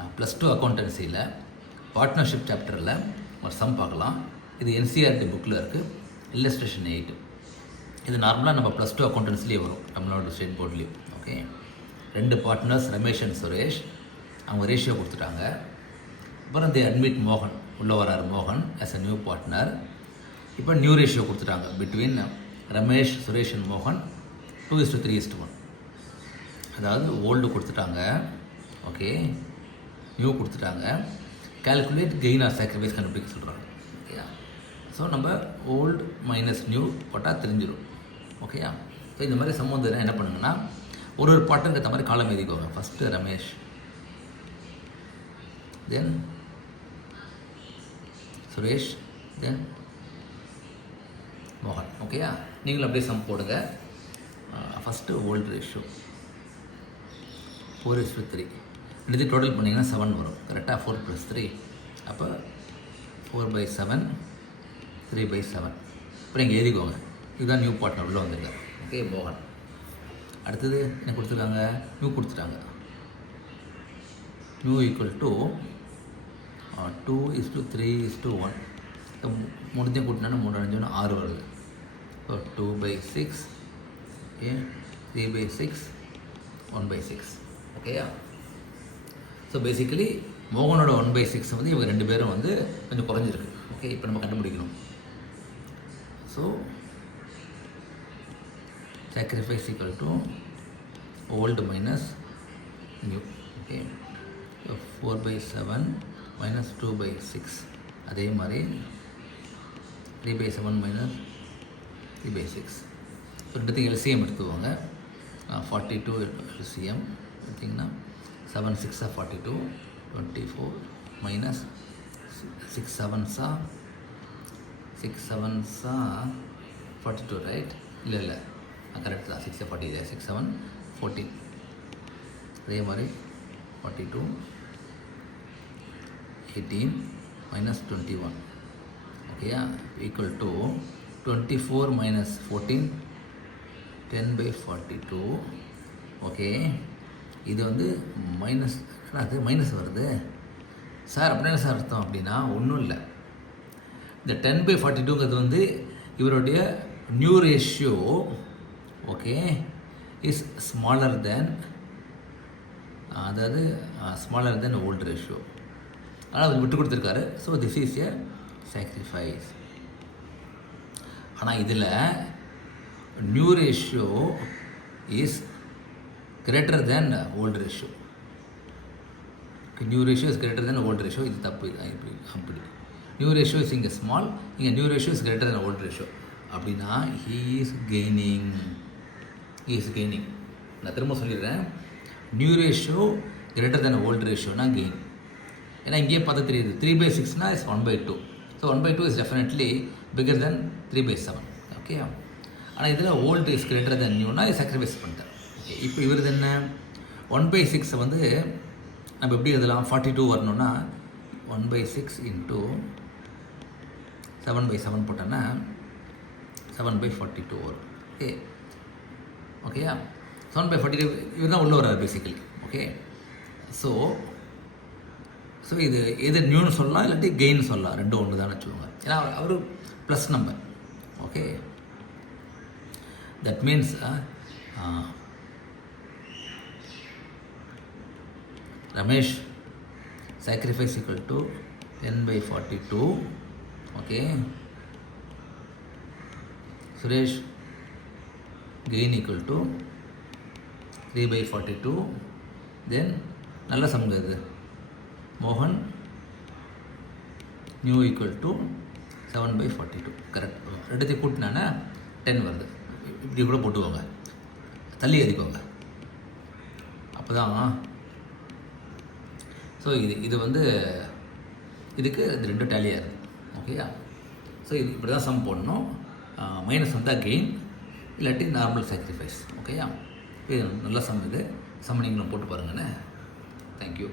+2 அக்கௌண்டன்சியில் partnership சாப்டரில் ஒரு some பார்க்கலாம். இது NCERT புக்கில் இருக்குது, இல்லஸ்ட்ரேஷன் 8. இது நார்மலாக நம்ம +2 அக்கௌண்டன்ஸ்லேயே வரும், தமிழ்நாடு ஸ்டேட் போர்ட்லேயும். Okay, 2 partners Ramesh and Suresh, அவங்க ரேஷியோ கொடுத்துட்டாங்க. அப்புறம் தி அட்மிட் மோகன், உள்ளே வரார் மோகன் ஆஸ் அ நியூ பார்ட்னர். இப்போ நியூ ரேஷியோ கொடுத்துட்டாங்க பிட்வீன் ரமேஷ், சுரேஷ் அண்ட் மோகன் 2:3:1. அதாவது ஓல்டு கொடுத்துட்டாங்க, ஓகே, நியூ கொடுத்துட்டாங்க. கால்குலேட் கெயின் ஆர் சாக்ரிஃபைஸ் கண்டுபிடிக்க சொல்கிறாங்க. ஓகேயா, ஸோ நம்ம ஓல்டு மைனஸ் நியூ போட்டால் தெரிஞ்சிடும். ஓகேயா, ஸோ இந்த மாதிரி சம்மந்தம் என்ன பண்ணுங்கன்னா, ஒரு பாட்டுக்கு ஏற்ற மாதிரி காலம் எழுதிக்கோங்க. ஃபஸ்ட்டு ரமேஷ், தென் சுரேஷ், தென் மோகன். ஓகேயா, நீங்களும் அப்படியே சம் போடுங்க. First old ratio 4:3. இது டோட்டல் பண்ணிங்கன்னா 7 வரும். கரெக்டாக 4 + 3, அப்போ 4/7, 3/7. இப்போ நீங்கள் எழுதிக்கோங்க. இதுதான் நியூ பார்ட்னர் உள்ளே வந்துருங்க. ஓகே, மோகன். அடுத்தது என்ன கொடுத்துருக்காங்க, நியூ கொடுத்துட்டாங்க. New equal to 2:3:1. முடிஞ்ச கூட்டினா 3 6 வருது. So 2/6, okay, 3/6, 1/6. ஓகேயா, ஸோ பேசிக்கலி மோகனோட 1/6 வந்து இவங்க 2 பேரும் வந்து கொஞ்சம் குறைஞ்சிருக்கு. ஓகே, இப்போ நம்ம கண்டுபிடிக்கணும். So sacrifice equal to old minus new. Okay, 4/7 minus 2/6. அதே மாதிரி 3/7 மைனஸ் 3/6. ஸோ ரெண்டுத்தையும் LCM எடுத்துக்கோங்க. 42 LCM எடுத்திங்கன்னா 7 6 42, 24 மைனஸ் 6 7s 42, ரைட்? இல்லை கரெக்ட் தான். 6 40, 6 7 14. அதே மாதிரி 42 18 மைனஸ் 21. ஓகேயா, ஈக்குவல் டு 24 மைனஸ் 14, 10/42. ஓகே, இது வந்து மைனஸ், அது மைனஸ் வருது சார். அப்படின்னா சார் அர்த்தம் அப்படின்னா ஒன்றும் இல்லை. இந்த 10/42ங்கிறது வந்து இவருடைய new ratio, okay, is smaller than, அதாவது ஸ்மாலர் தேன் ஓல்டு ரேஷியோ. ஆனால் அவர் விட்டு கொடுத்துருக்காரு. So this is a sacrifice. ஆனால் இதில் new ratio is greater than old ratio. New ratio is greater than old ratio. இது தப்பு. அப்படி நியூ ரேஷியோ இஸ் இங்கே ஸ்மால், இங்கே new ratio is greater than old ratio. அப்படின்னா ஹீ இஸ் கெய்னிங். நான் திரும்ப சொல்லிடுறேன், new ratio greater than old ரேஷியோனா கெயின். ஏன்னா இங்கேயே பார்த்து தெரியுது, 3/6 is 1/2. So 1/2 is definitely bigger than 3/7. Okay, ஆனால் இதில் ஓல்டு இஸ் கிரேட்டர் தென் நியூனா சாக்ரிஃபைஸ் பண்ணிட்டேன். ஓகே, இப்போ இவரது என்ன, 1/6 வந்து நம்ம எப்படி எழுதலாம், 42 வரணும்னா 1/6 இன்ட்டு 7/7 போட்டோன்னா 7/42 வரும். ஓகேயா, 7/42 இவர் தான் உள்ளே வர்றார் பேசிக்கலி. ஓகே, ஸோ இது நியூன்னு சொல்லலாம், இல்லாட்டி கெயின் சொல்லலாம், ரெண்டும் ஒன்று தான் வச்சுக்கோங்க. ஏன்னா அவர் plus number. Okay, that means Ramesh sacrifice equal to 10/42. Okay, Suresh gain equal to 3/42. Then நல்ல சம்ங்க இது, மோகன் நியூ ஈக்குவல் டு 7/42. கரெக்ட். ரெண்டுத்தையும் கூட்டினானா 10 வருது. இப்படி கூட போட்டுக்கோங்க, தள்ளி எழுதிக்கோங்க, அப்போ தான். ஸோ இது வந்து இதுக்கு இது ரெண்டும் டேலியாக இருக்குது. ஓகேயா, ஸோ இது இப்படி தான் சம் போடணும். மைனஸ் வந்தால் கெயின், இல்லாட்டி நார்மல் சாக்ரிஃபைஸ். ஓகேயா, இது நல்ல சம். இது சம் நீங்களும் போட்டு பாருங்கண்ணே. தேங்க்யூ.